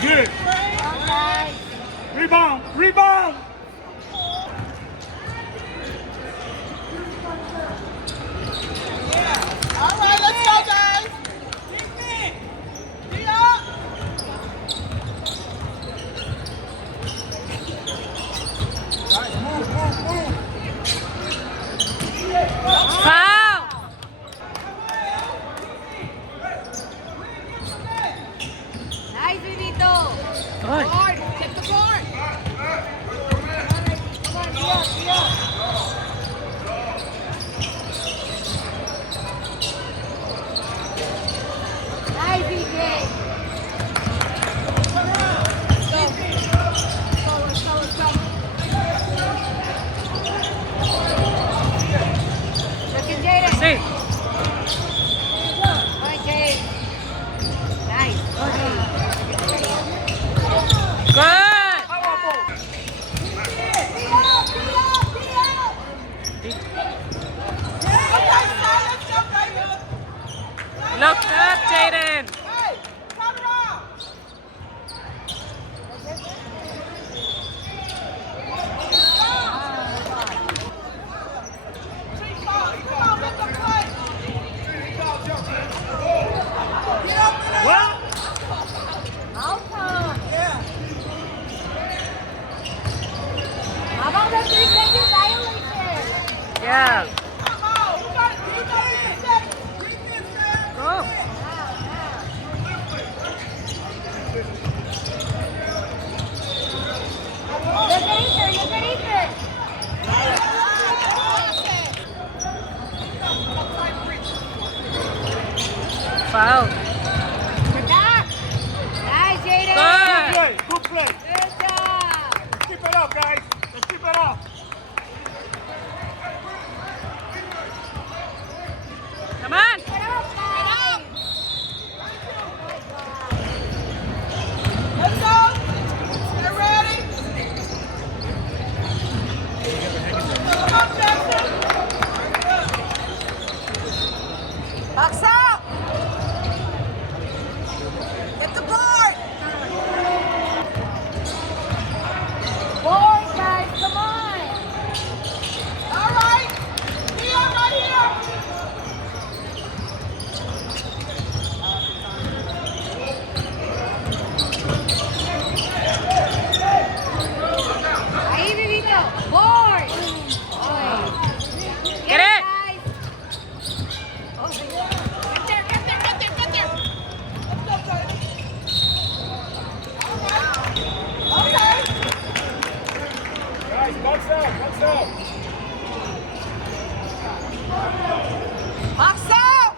Good. Okay. Rebound. Rebound. All right, let's go, guys. Be up. Guys, move. Foul. Nice, Vivito. Board. Get the board. Come on, be up. Nice, DJ. Let's go. Look at Jaden. See. All right, Jaden. Nice. Good. Okay, son, let's go, baby. Look up, Jaden. Hey, turn around. Come on, let them play. What? Outcome. Yeah. How about the 3-second violation? Yeah. Come on. You got it. Defense, man. Go. Look at Ethan. Look at Ethan. Foul. We're back. Nice, Jaden. Good. Good play. Good job. Let's keep it up, guys. Let's keep it up. Come on. Get up, guys. Let's go. Get ready. Come on, Jackson. Box out. Get the board. Boys, guys, come on. All right. Be up right here. Ahí, Vivito. Boys. Boys. Get it. Guys. Get there, get there, get there, get there. Let's go, Jody. All right. Okay. Guys, box out. Box out.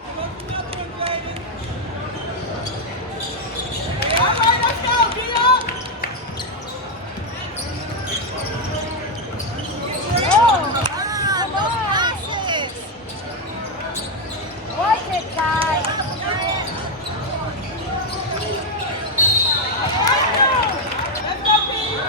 All right, let's go. Get up. Come on. Watch it, guys. Let's go, Pete.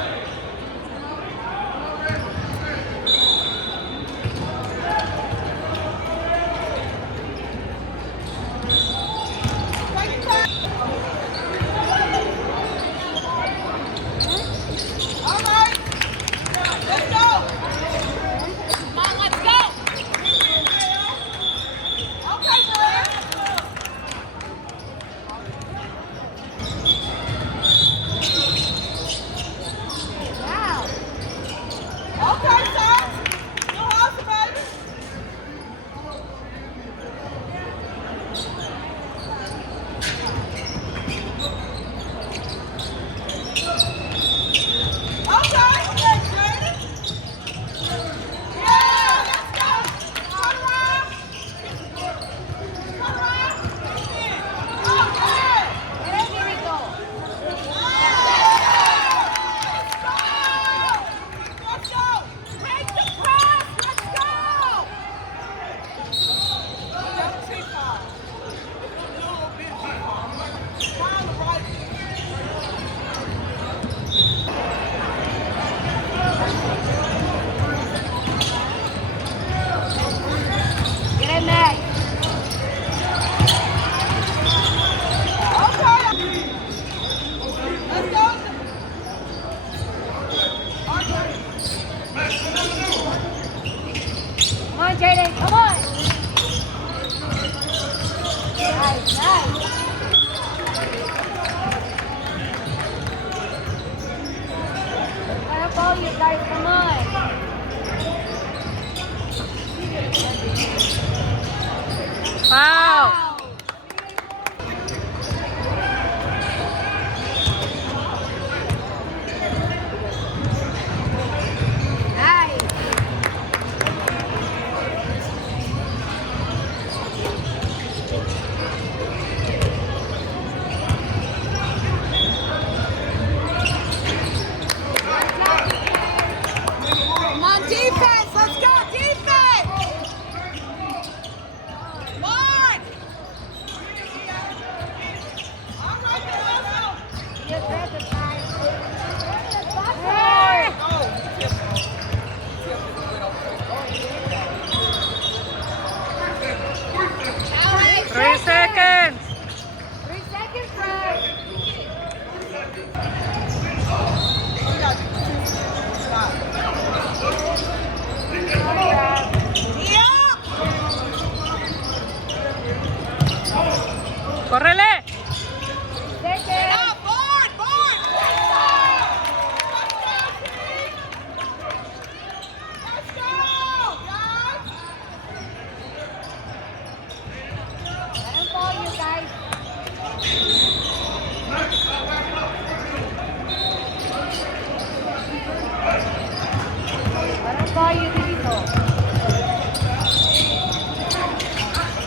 fall, you guys. Come on. Foul. Nice. Come on, defense. Let's go, defense. Come on. All right, go. You're better, guys. All right. 3 seconds. 3 seconds, bro. Yeah. Córrele. Second. Up, board, board. Let's go. Let's go, guys. Let him fall, you guys. Let him fall, you people.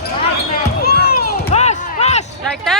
Nice, man. Whoa. Pass, pass. Like that.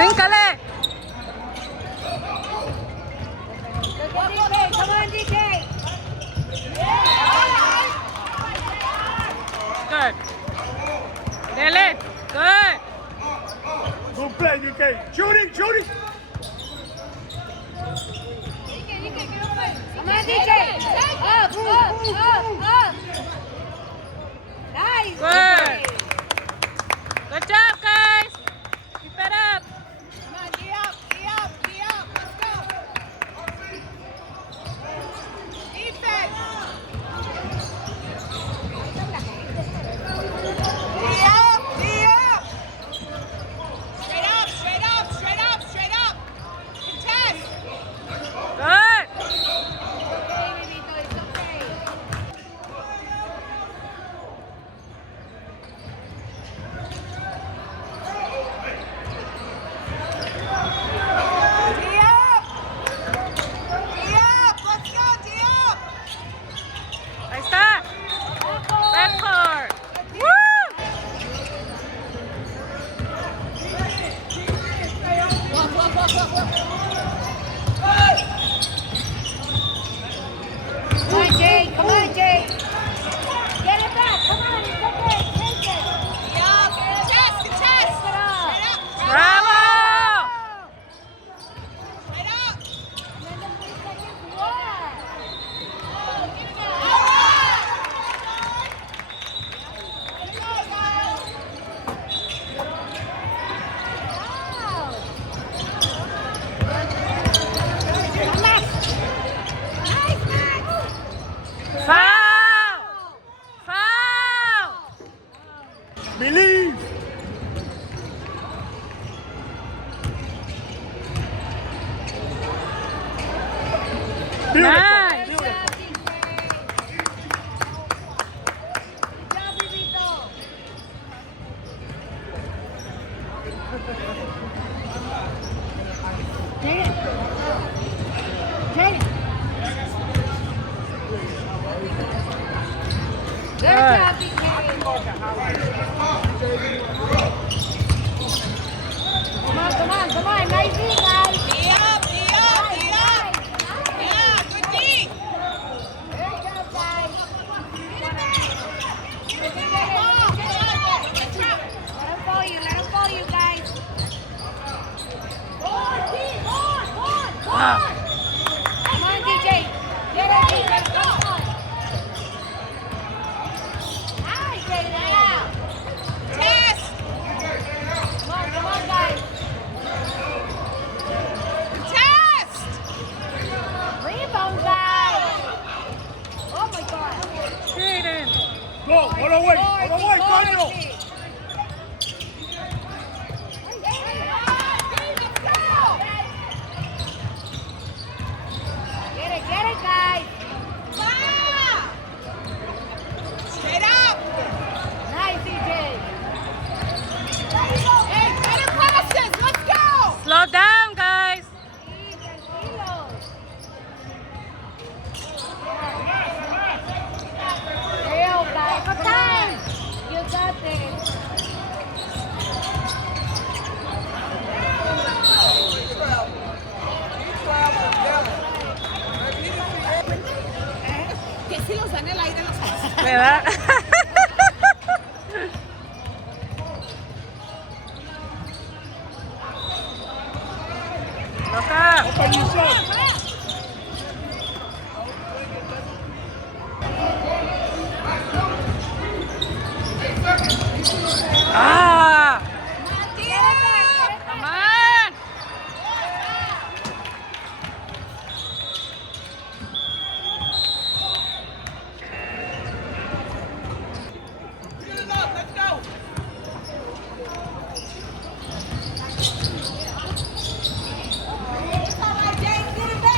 Twinkle it. Look at DJ. Come on, DJ. Good. Dylan. Good. Good play, UK. Shooting, shooting. Come on, DJ. Up, up, up, up. Nice. Good. Good job, guys. Keep it up. Come on, D up, D up, D up. Let's go. Defense. D up, D up. Straight up, straight up, straight up, straight up. Contest. Good. Okay, Bebito, it's okay. D up. D up. Let's go, D up. Nice start. Backcourt. Woo! Walk, walk, walk, walk, walk. Come on, Jay. Come on, Jay. Get it back. Come on, it's okay. Take it. D up. Contest, contest. Take it off. Straight up. Bravo! Straight up. And then the 3 seconds. What? Wow. Nice, Max. Foul! Foul! Believe. Beautiful. Nice. Good job, DJ. Good job, Bebito. Jaden. Jaden. Good job, DJ. Come on. Nice D, guys. D up, D up, D up. Nice. Yeah, good D. Good job, guys. Let him follow you, guys. Ah. Come on, DJ. Get it, DJ. Come on. Nice, Jaden. Test. Come on, guys. Test. Rebound, guys. Oh, my God. Jaden. Go, all the way, Daniel. Get it, guys. Straight up. Nice, DJ. Hey, better passes. Let's go. Slow down, guys. Tranquilo. Real, guys. What time? You got this. Que si los dan el aire los ¿Verdad? Loca. Open yourself. Ah! Get it back. Come on! Let's go. It's all right, Jake. Get it back.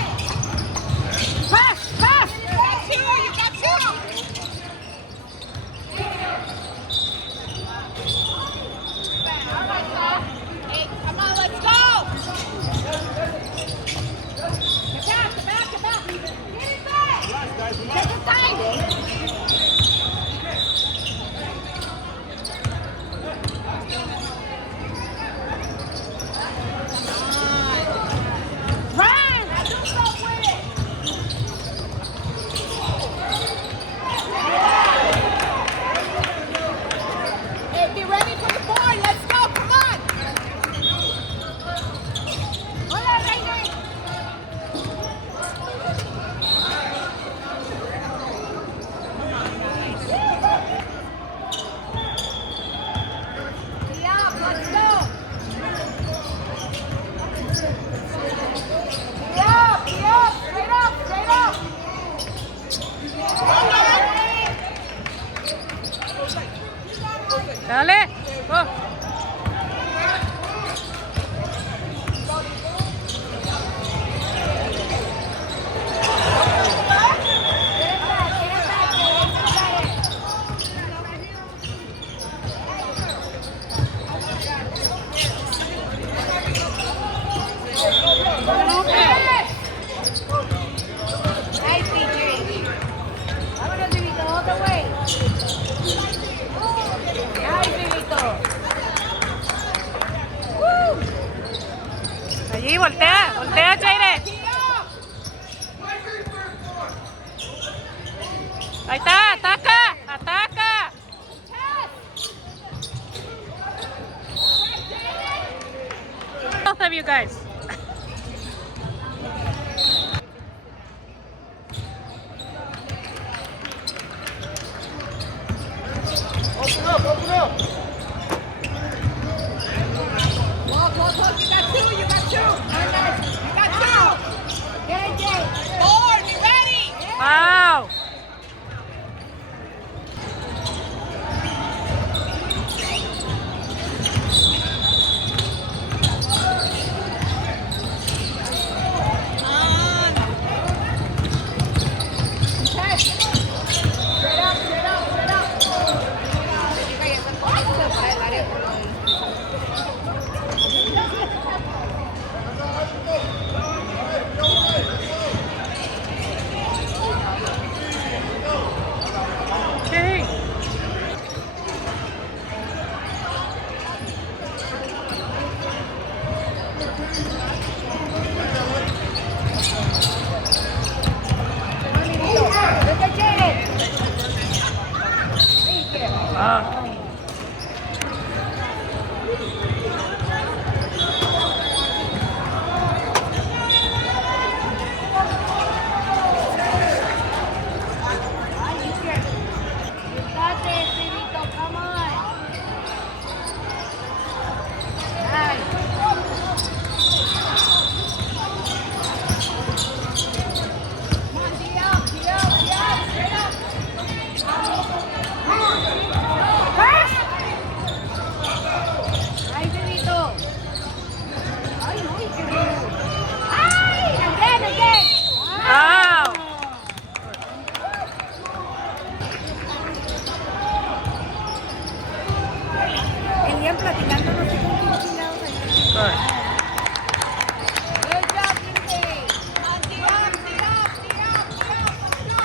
Dale. Go. Nice, PJ. Vámonos, Vivito, all the way. Nice, Vivito. Woo. Allí, voltea. Voltea, Jaire. Ahí está, ataca. Ataca. Both of you guys. Open up, open up. Walk. You got two. You got two. Get it, Jay. Forward. Be ready. Wow. Okay. Look at Jaden. Thank you. Ah. You got this, Vivito. Come on. Nice. Come on, D up. Straight up. First. Nice, Vivito. Ay, no, ay, again. Wow. Venían platicando, no sé con quién chingados allá. Good. Good job, Lindsay. Come on, D up. Let's go.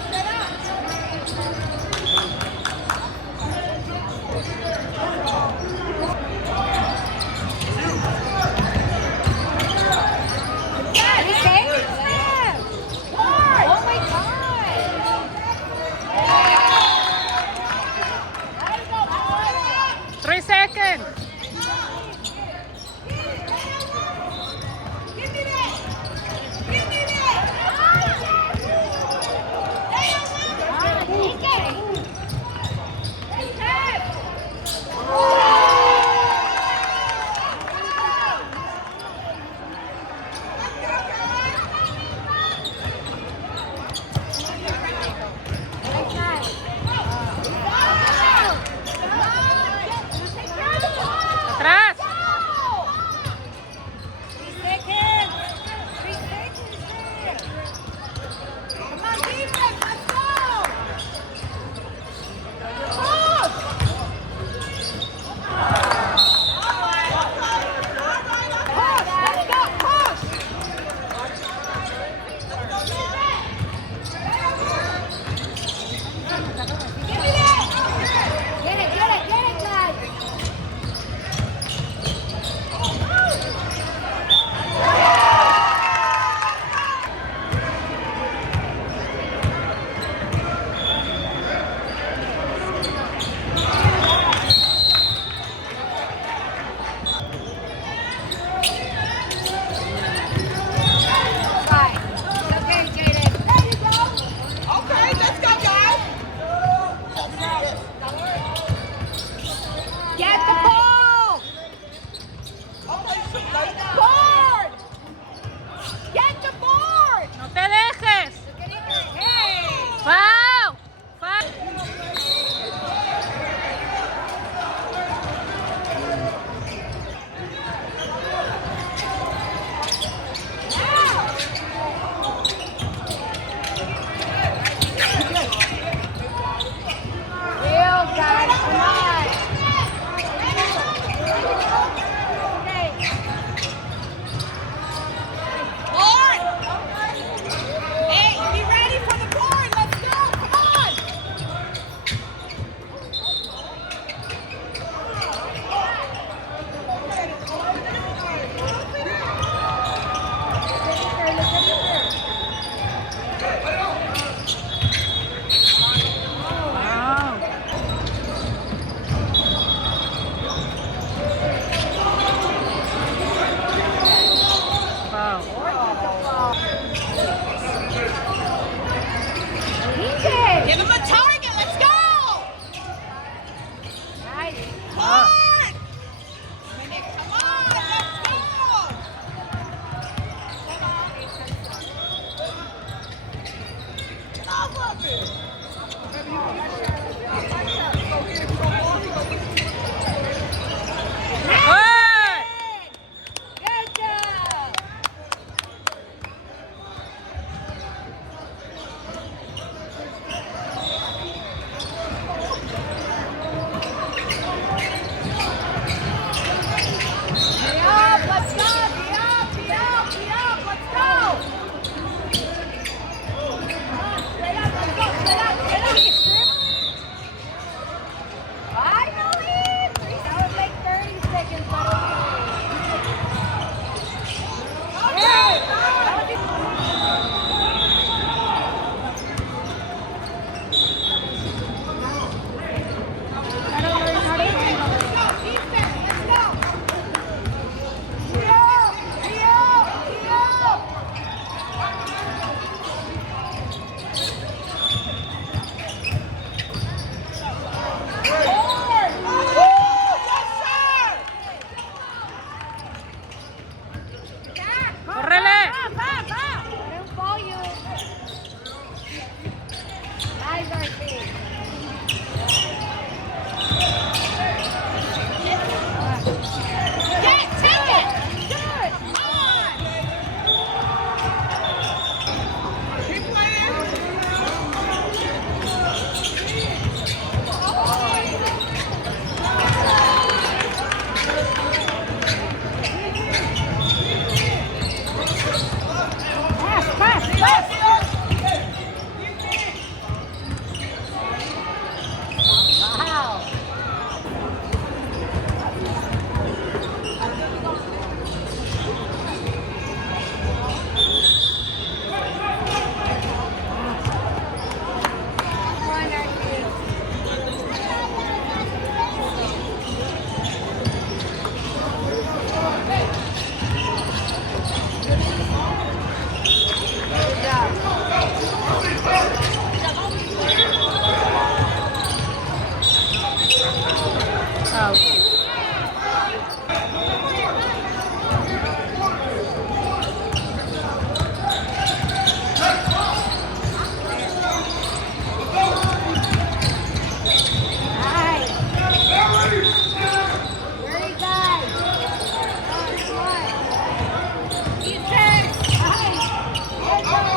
Straight up. He saved him. Oh my God. Wow. Out. Nice. Very good. Come on. Defense. Nice. Good job,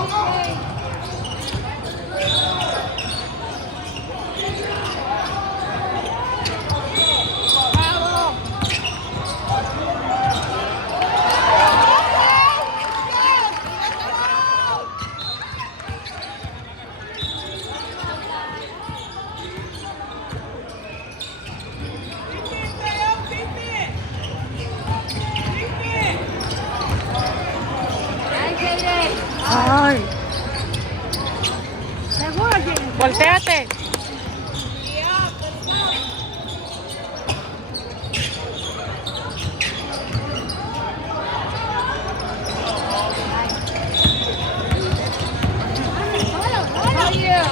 Bravo. Nice, Jaden. Ay. Seguro, Jaden. Volteate. How are you?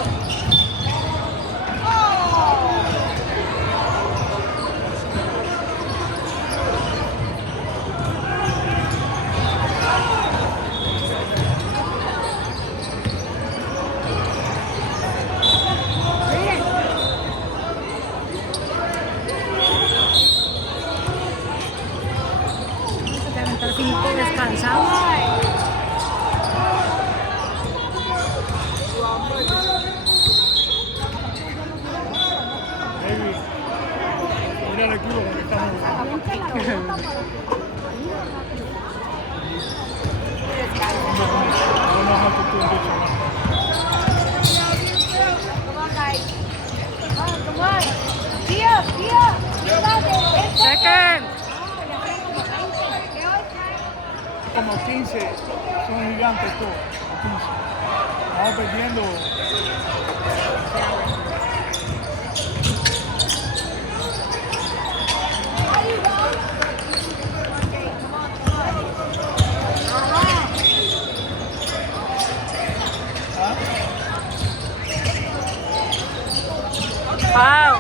Deben estar 5 descansados. Baby, mira el equipo con que estamos jugando. No nos acostumbramos a chamar. Come on, guys. Come on. Tia. You got it. Second. Como 15, son gigantes todos. 15. Vamos perdiendo. Wow.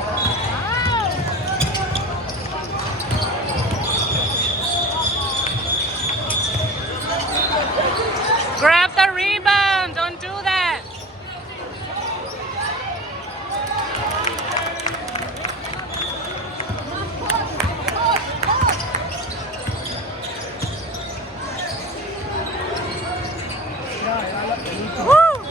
Grab the rebound. Don't do that. Woo!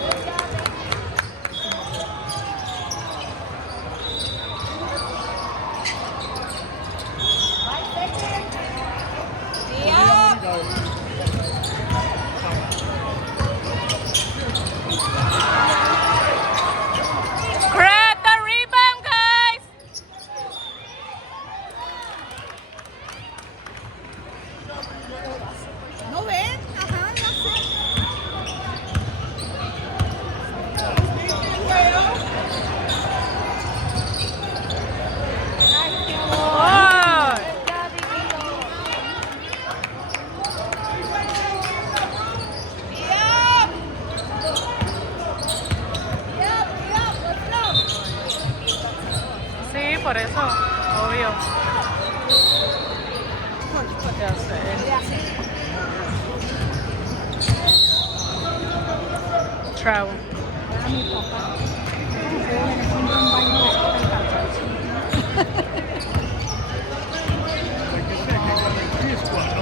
Grab the rebound, guys. ¿No ven? Ajá, no sé. Oh. Sí, por eso, obvio. Ya sé. Travel. A mi papá. Se me siempre un baño después del cansancio. Hay que ser que con el Chris, cuando